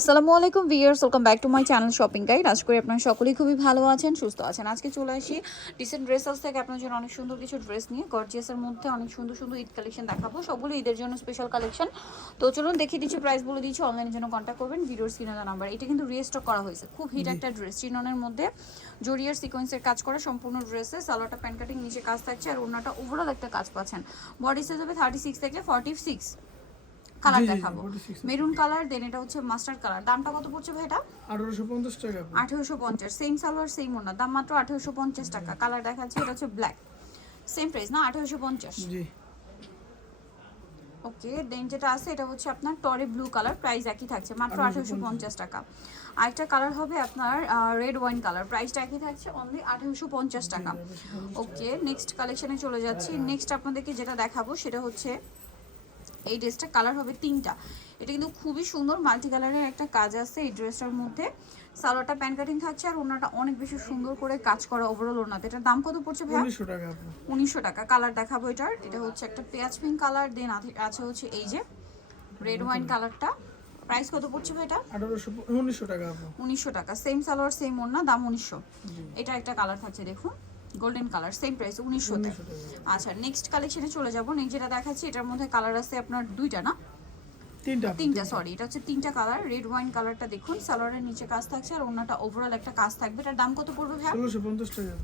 আসসালামু আলাইকুম viewers, welcome back to my channel shopping guide. আশা করি আপনারা সকলেই খুবই ভালো আছেন, সুস্থ আছেন। আজকে চলে আসি ডিসেন্ট ড্রেস হাউস থেকে আপনার জন্য অনেক সুন্দর কিছু ড্রেস নিয়ে। গর্জিয়াসের মধ্যে অনেক সুন্দর সুন্দর ঈদ কালেকশন দেখাবো, সবগুলো ঈদের জন্য স্পেশাল কালেকশন। তো চলুন দেখিয়ে দিচ্ছি, প্রাইস বলে দিচ্ছি, অনলাইনের জন্য কন্ট্যাক্ট করবেন ভিডিওর স্ক্রিনে দেওয়া নাম্বার। এটা কিন্তু রিস্টক করা হয়েছে, খুব হিট একটা ড্রেস, চিননের মধ্যে জরিয়ার সিকোয়েন্সের কাজ করা সম্পূর্ণ ড্রেসে। সালোয়ারটা প্যান্ট কাটিং, নিচে কাজ থাকছে, আর ওড়নাটা ওভারঅল একটা কাজ পাচ্ছেন। বডি সাইজ হবে 36 থেকে 46। কালার দেখাবো মেরুন কালার, দেন এটা হচ্ছে মাস্টার্ড কালার। দামটা কত পড়ছে ভাই? এটা 1850 টাকা। 1850, সেম সালোয়ার সেম ওড়না, দাম মাত্র 1850 টাকা। কালার দেখাচ্ছি, এটা হচ্ছে ব্ল্যাক, সেম প্রাইস না 1850। জি ওকে, দেন যেটা আছে এটা হচ্ছে আপনার টরি ব্লু কালার, প্রাইস একই থাকছে মাত্র 1850 টাকা। আরেকটা কালার হবে আপনার রেড ওয়াইন কালার, প্রাইসটা একই থাকছে অনলি 1850 টাকা। ওকে, নেক্সট কালেকশনে চলে যাচ্ছি। নেক্সট আপনাদেরকে যেটা দেখাবো সেটা হচ্ছে এই ড্রেসটা, কালার হবে তিনটা। এটা কিন্তু খুবই সুন্দর মাল্টি কালারের একটা কাজ আছে এই ড্রেসটার মধ্যে। সালোয়ারটা প্যান্ট কাটিং থাকছে, আর ওনাটা অনেক বেশি সুন্দর করে কাজ করা ওভারঅল ওনাতে। এটার দাম কত পড়ছে ভাই? 1900 টাকা। 1900 টাকা। কালার দেখাবো এটার, এটা হচ্ছে একটা পেঁয়াজ পিঙ্ক কালার, দেন আছে হচ্ছে এই যে রেড ওয়াইন কালারটা। প্রাইস কত পড়ছে ভাই? এটা 1900 টাকা। 1900 টাকা, সেম সালোয়ার সেম ওড়না, দাম 1900। এটা একটা কালার থাকছে দেখুন, গোল্ডেন কালার, সেম প্রাইস 1900 তে। আচ্ছা, নেক্সট কালেকশনে চলে যাব। নেক্সট যেটা দেখাচ্ছি এটার মধ্যে কালার আছে আপনার দুইটা না তিনটা, সরি, এটা হচ্ছে তিনটা কালার। রেড ওয়াইন কালারটা দেখুন, সালোয়ারের নিচে কাজ থাকছে, আর ওড়নাটা ওভারঅল একটা কাজ থাকবে। এটার দাম কত পড়বে ভাই? 1650 টাকা।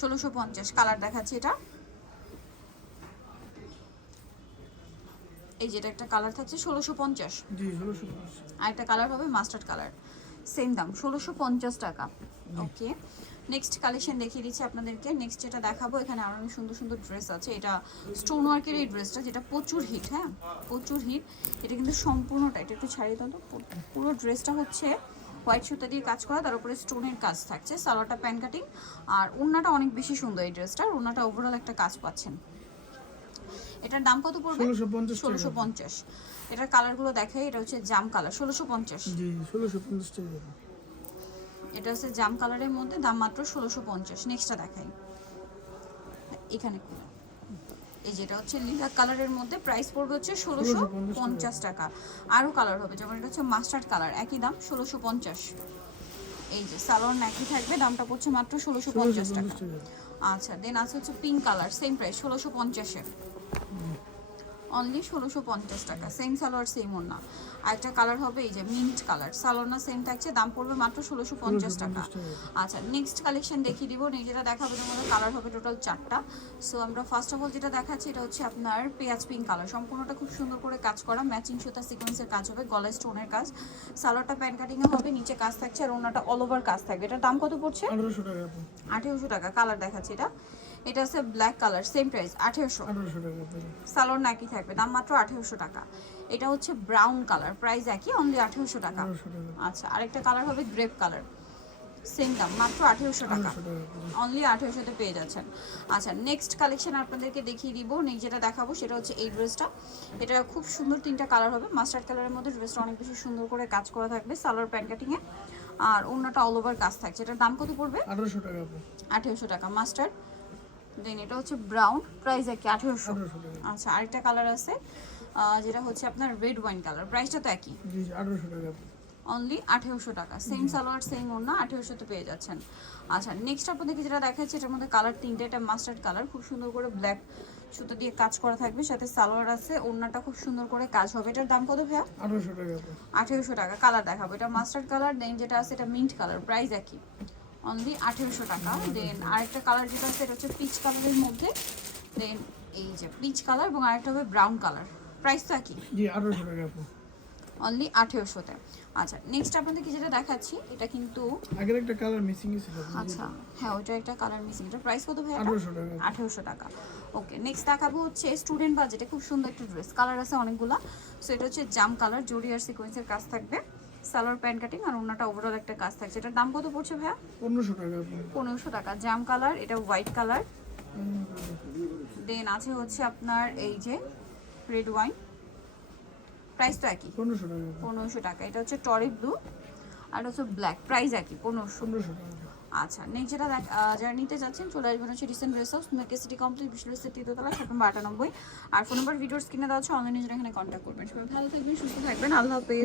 1650। কালার দেখাচ্ছি এটা, এই যেটা একটা কালার থাকছে 1650। জি 1650। আর একটা কালার হবে মাস্টার্ড কালার, সেম দাম 1650 টাকা। ওকে, নেক্সট কালেকশন দেখিয়ে দিচ্ছি আপনাদেরকে। নেক্সট যেটা দেখাবো, এখানে আরো অনেক সুন্দর সুন্দর ড্রেস আছে। এটা স্টোন ওয়ার্কের এই ড্রেসটা, যেটা প্রচুর হিট, হ্যাঁ প্রচুর হিট। এটা কিন্তু সম্পূর্ণটা, এটা একটু ছাড়িয়ে দাও তো। পুরো ড্রেসটা হচ্ছে হোয়াইট সুতা দিয়ে কাজ করা, তার উপরে স্টোনের কাজ থাকছে। সালোয়ারটা প্যান্ট কাটিং, আর ওড়নাটা অনেক বেশি সুন্দর এই ড্রেসটার। ওড়নাটা ওভারঅল একটা কাজ পাচ্ছেন। এটার দাম কত পড়বে? 1650। এটার কালারগুলো দেখাই, এটা হচ্ছে জাম কালার, 1650। জি 1650 টাকা। এটা হচ্ছে জাম কালারের মধ্যে, দাম মাত্র 1650। নেক্সটটা দেখাই, এখানে এই যেটা হচ্ছে লিলা কালারের মধ্যে, প্রাইস পড়বে হচ্ছে 1650 টাকা। আরও কালার হবে, যেমন এটা হচ্ছে মাস্টার্ড কালার, একই দাম 1650। এই যে সালোয়ার একই থাকবে, দামটা পড়ছে মাত্র 1650 টাকা। আচ্ছা, দেন আছে হচ্ছে পিঙ্ক কালার, সেম প্রাইস 1650-এ, অনলি 1650 টাকা। সেম সালোয়ার সেম ওড়না। আরেকটা কালার হবে এই যে মিন্ট কালার, সালোয়ার সেম থাকছে, দাম পড়বে মাত্র 1650 টাকা। আচ্ছা, নেক্সট কালেকশন দেখিয়ে দিব। যেটা দেখাবো এর মধ্যে কালার হবে টোটাল 4টা। সো আমরা ফার্স্ট অফ অল যেটা দেখাচ্ছি এটা হচ্ছে আপনার পেঁয়াজ পিঙ্ক কালার, সম্পূর্ণটা খুব সুন্দর করে কাজ করা, ম্যাচিং সুতা সিকোয়েন্সের কাজ হবে, গলায় স্টোনের কাজ। সালোয়ারটা প্যান্ট কাটিং এ হবে, নিচে কাজ থাকছে, আর ওড়নাটা অল ওভার কাজ থাকবে। এটার দাম কত পড়ছে? 1800 টাকা। 1800 টাকা। কালার দেখাচ্ছি এটা আছে ব্ল্যাক কালার, সেম প্রাইস 1800 টাকা। সালোয়ার নাকি থাকবে, দাম মাত্র 1800 টাকা। এটা হচ্ছে ব্রাউন কালার, প্রাইস একই, অনলি 1800 টাকা। আচ্ছা, আরেকটা কালার হবে গ্রেপ কালার, সেম দাম মাত্র 1800 টাকা, অনলি 1800-তে পেয়ে যাচ্ছেন। আচ্ছা, নেক্সট কালেকশন আপনাদেরকে দেখিয়ে দিব। নেক্সট যেটা দেখাবো সেটা হচ্ছে এই ড্রেসটা। এটা খুব সুন্দর, তিনটা কালার হবে। মাস্টার্ড কালারের মধ্যে ড্রেসটা অনেক বেশি সুন্দর করে কাজ করা থাকবে, সালোয়ার প্যান্ট কাটিংয়ে, আর ওড়নাটা অল ওভার কাজ থাকছে। এটার দাম কত পড়বে? 1800 টাকা। 1800 টাকা মাস্টার্ড। দেন এটা হচ্ছে ব্রাউন, প্রাইস একই 1800। আচ্ছা, আরেকটা কালার আছে যেটা হচ্ছে আপনার রেড ওয়াইন কালার, প্রাইসটা তো একই, জি 1800 টাকা। অনলি 1800 টাকা। সেম সালোয়ার সেম ওড়না, 1800-তে পেয়ে যাচ্ছেন। আচ্ছা, নেক্সট আপনাদেরকে যেটা দেখাচ্ছি এটার মধ্যে কালার তিনটে। এটা মাস্টার্ড কালার, খুব সুন্দর করে ব্ল্যাক সুতো দিয়ে কাজ করা থাকবে, সাথে সালোয়ার আছে, ওড়নাটা খুব সুন্দর করে কাজ হবে। এটার দাম কত ভাইয়া? 1800 টাকা। 1800 টাকা। কালার দেখাবো, এটা মাস্টার্ড কালার, দেন যেটা আছে এটা মিন্ট কালার, প্রাইস একই, অনলি 1800 টাকা। দেন আরেকটা কালার যেটা আছে এটা হচ্ছে পিচ কালারের মধ্যে, দেন এই যে পিচ কালার, এবং আরেকটা হবে ব্রাউন কালার, প্রাইস তো একই, জি 1800 টাকা। অনলি 1800-তে। আচ্ছা, নেক্সট আপনাদেরকে যেটা দেখাচ্ছি এটা কিন্তু আগের একটা কালার মিসিং ছিল। আচ্ছা, হ্যাঁ ওইটা একটা কালার মিসিং। এটা প্রাইস কত ভাই? 1800 টাকা। 1800 টাকা। ওকে, নেক্সট দেখাবো হচ্ছে স্টুডেন্ট বাজেটে খুব সুন্দর একটা ড্রেস, কালার আছে অনেকগুলা। সো এটা হচ্ছে জাম কালার, জরি আর সিকোয়েন্সের কাজ থাকবে, সালোয়ার প্যান্ট কাটিং, আর ওড়নাটা ওভারঅল একটা কাজ থাকছে। এটার দাম কত পড়ছে ভাইয়া? 1500 টাকা। 1500 টাকা। জাম কালার, এটা হোয়াইট কালার, দেন আছে হচ্ছে আপনার এই যে রেড ওয়াইন, প্রাইস তো একই, 1500 টাকা। 1500 টাকা। এটা হচ্ছে টরি ব্লু, আর হচ্ছে ব্ল্যাক, প্রাইস একই, 1500 টাকা। আচ্ছা, নেক্সট যেটা যারা নিতে যাচ্ছেন চলে আসবেন হচ্ছে রিসেন্ট ড্রেস হাউস, মেকে সিটি কমপ্লেক্স, বিশাল সিটি দোতলা, শপ নম্বর 98। আর ফোন নাম্বার ভিডিওর স্ক্রিনে দেওয়া হচ্ছে, অনলাইনে যারা এখানে কন্ট্যাক্ট করবেন। সবাই ভালো থাকবেন, সুস্থ থাকবেন, আল্লাহ হাফেজ।